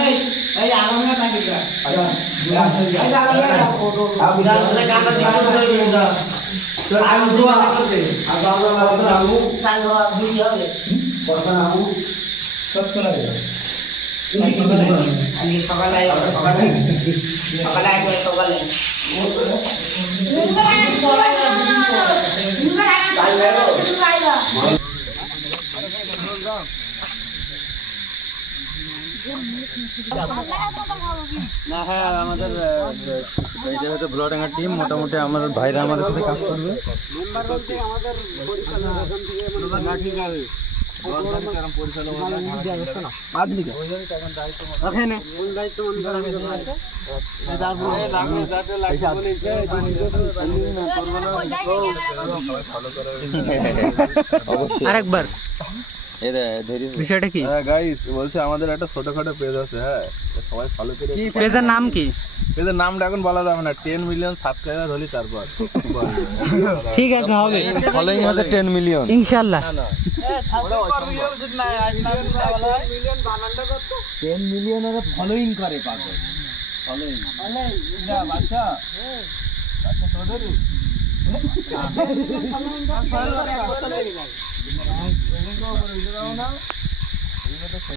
নেই এই আরামে থাকি যা আমি জানলে কাটা দিতে হবে না তো আমি জোয়া করতে আর দাদা লাগতে আমু কাজ হওয়া দুই হবে কথা আমু সব চলে গেল আজকে সকালে সকালে না হ্যাঁ আমাদের এইটা হচ্ছে ব্লডাঙ্গা টিম মোটামুটি আমাদের ভাইরা আমাদের সাথে কাজ করবে আরেকবার বিষয়টা কি? গাইস বলছে আমাদের একটা ছোটখাটো পেজ আছে, হ্যাঁ সবাই ফলো করে। পেজের নাম কি? পেজের নামটা এখন বলা যাবে না, 10 মিলিয়ন সাবস্ক্রাইবার হলি তারপর ঠিক আছে, হবে। ফলোইং হচ্ছে 10 মিলিয়ন ইনশাআল্লাহ। 10 মিলিয়ন এর ফলোইং করে পাগল। ফলোইং বাচ্চা বাচ্চা